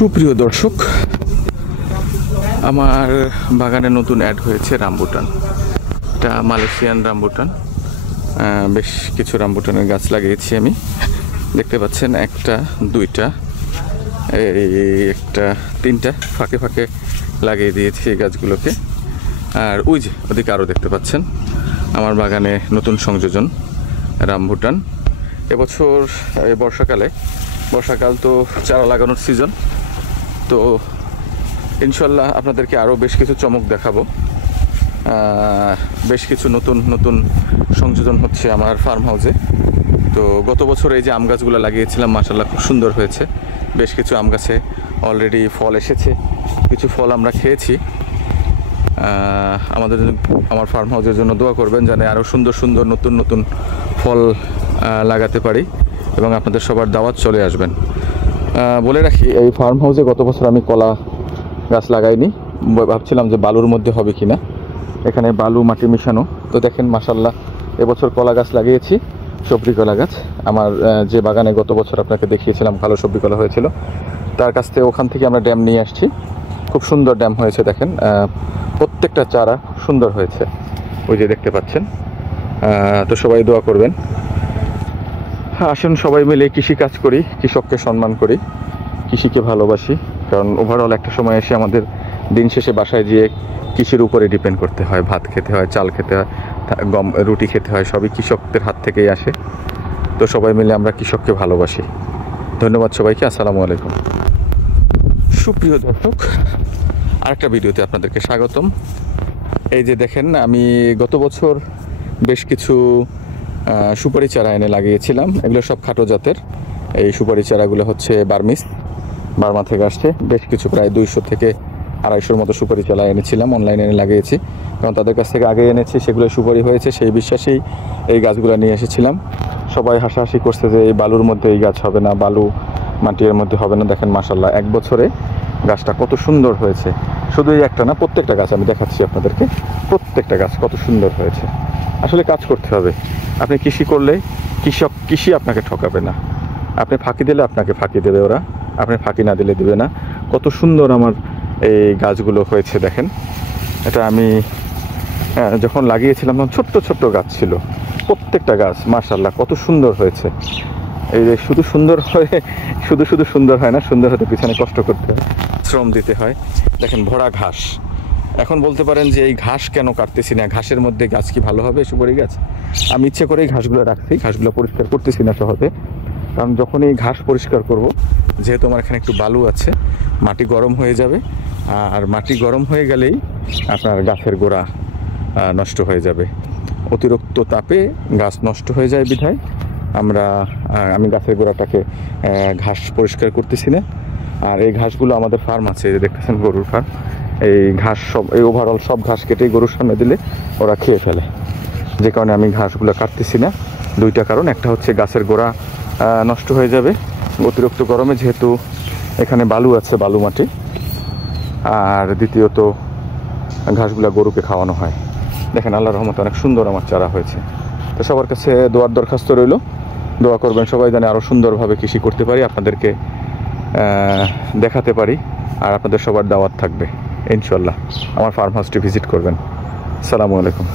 সুপ্রিয় দর্শক, আমার বাগানে নতুন অ্যাড হয়েছে রামবুটান। এটা মালয়েশিয়ান রামবুটান। বেশ কিছু রামবুটানের গাছ লাগিয়েছি আমি। দেখতে পাচ্ছেন একটা, দুইটা, এই একটা, তিনটা ফাঁকে ফাঁকে লাগিয়ে দিয়েছি এই গাছগুলোকে। আর ওই যে ওদিকে আরও দেখতে পাচ্ছেন আমার বাগানে নতুন সংযোজন রামবুটান। এবছর বর্ষাকাল তো চারা লাগানোর সিজন, তো ইনশাল্লাহ আপনাদেরকে আরও বেশ কিছু চমক দেখাবো। বেশ কিছু নতুন নতুন সংযোজন হচ্ছে আমার ফার্ম হাউসে। তো গত বছর এই যে আম গাছগুলো লাগিয়েছিলাম, মাশাআল্লাহ খুব সুন্দর হয়েছে। বেশ কিছু আম গাছে অলরেডি ফল এসেছে, কিছু ফল আমরা খেয়েছি। আমার ফার্ম হাউসের জন্য দোয়া করবেন যেন আরও সুন্দর সুন্দর নতুন নতুন ফল লাগাতে পারি এবং আপনাদের সবার দাওয়াত চলে আসবেন। বলে রাখি, এই ফার্ম হাউসে গত বছর আমি কলা গাছ লাগাইনি, ভাবছিলাম যে বালুর মধ্যে হবে কিনা। এখানে বালু মাটি মিশানো। তো দেখেন মাশাআল্লাহ এবছর কলা গাছ লাগিয়েছি, সবজি কলা গাছ। আমার যে বাগানে গত বছর আপনাকে দেখিয়েছিলাম ভালো সবজি কলা হয়েছিল, তার কাছ থেকে ওখান থেকে আমরা ড্যাম নিয়ে আসছি। খুব সুন্দর ড্যাম হয়েছে, দেখেন প্রত্যেকটা চারা সুন্দর হয়েছে, ওই যে দেখতে পাচ্ছেন। তো সবাই দোয়া করবেন। আসুন সবাই মিলে কৃষি কাজ করি, কৃষককে সম্মান করি, কৃষিকে ভালোবাসি। কারণ ওভারঅল একটা সময় এসে আমাদের দিন শেষে বাসায় গিয়ে কৃষির উপরে ডিপেন্ড করতে হয়। ভাত খেতে হয়, চাল খেতে হয়, রুটি খেতে হয়, সবই কৃষকদের হাত থেকেই আসে। তো সবাই মিলে আমরা কৃষককে ভালোবাসি। ধন্যবাদ সবাইকে। আসসালামু আলাইকুম। সুপ্রিয় দর্শক, আরেকটা ভিডিওতে আপনাদেরকে স্বাগতম। এই যে দেখেন, আমি গত বছর বেশ কিছু সুপারি চারা এনে লাগিয়েছিলাম। এগুলো সব খাটো জাতের। এই সুপারি চারাগুলো হচ্ছে বার্মা থেকে আসছে। বেশ কিছু প্রায় 200 থেকে 250 মতো সুপারি চারা এনেছিলাম, অনলাইনে এনে লাগিয়েছি। কারণ তাদের কাছ থেকে আগে এনেছি, সেগুলো সুপারি হয়েছে, সেই বিশ্বাসেই এই গাছগুলো নিয়ে এসেছিলাম। সবাই হাসাহাসি করছে যে এই বালুর মধ্যে এই গাছ হবে না, বালু মাটির মধ্যে হবে না। দেখেন মাশাআল্লাহ, এক বছরে গাছটা কত সুন্দর হয়েছে। শুধু এই একটা না, প্রত্যেকটা গাছ আমি দেখাচ্ছি আপনাদেরকে। প্রত্যেকটা গাছ কত সুন্দর হয়েছে। আসলে কাজ করতে হবে। আপনি কৃষি করলে কৃষি আপনাকে ঠকাবে না। আপনি ফাঁকি দিলে আপনাকে ফাঁকি দেবে ওরা, আপনি ফাঁকি না দিলে দেবে না। কত সুন্দর আমার এই গাছগুলো হয়েছে দেখেন। এটা আমি যখন লাগিয়েছিলাম তখন ছোট্ট ছোট্ট গাছ ছিল। প্রত্যেকটা গাছ মাশাআল্লাহ কত সুন্দর হয়েছে। এই যে শুধু সুন্দর হয় না, সুন্দর হতে পিছনে কষ্ট করতে হয়, শ্রম দিতে হয়। দেখেন ভরা ঘাস। এখন বলতে পারেন যে এই ঘাস কেন কাটতেছি না, ঘাসের মধ্যে গাছ কি ভালো হবে? সুপারি গাছ। আমি ইচ্ছে করেই ঘাসগুলো রাখছি, ঘাসগুলো পরিষ্কার করতেছি না সহজে। কারণ যখন এই ঘাস পরিষ্কার করব, যেহেতু আমার এখানে একটু বালু আছে, মাটি গরম হয়ে যাবে। আর মাটি গরম হয়ে গেলেই আপনার গাছের গোড়া নষ্ট হয়ে যাবে। অতিরিক্ত তাপে গাছ নষ্ট হয়ে যায় বিধায় আমি গাছের গোড়াটাকে ঘাস পরিষ্কার করতেছি না। আর এই ঘাসগুলো আমাদের ফার্ম আছে, দেখতেছেন গরুর ফার্ম। এই ঘাস এই ওভারঅল সব ঘাস কেটে গরুর সামনে দিলে ওরা খেয়ে ফেলে, যে কারণে আমি ঘাসগুলো কাটতেছি না। দুইটা কারণ, একটা হচ্ছে গাছের গোড়া নষ্ট হয়ে যাবে অতিরিক্ত গরমে, যেহেতু এখানে বালু আছে, বালু মাটি। আর দ্বিতীয়ত ঘাসগুলো গরুকে খাওয়ানো হয়। দেখেন আল্লাহর রহমতে অনেক সুন্দর আমার চারা হয়েছে। তো সবার কাছে দোয়ার দরখাস্ত রইল, দোয়া করবেন সবাই যেন আরও সুন্দরভাবে কৃষি করতে পারি, আপনাদেরকে দেখাতে পারি। আর আপনাদের সবার দাওয়াত থাকবে ইনশাল্লাহ। আমার ফার্ম হাউসটি ভিজিট করবেন। আসসালামু আলাইকুম।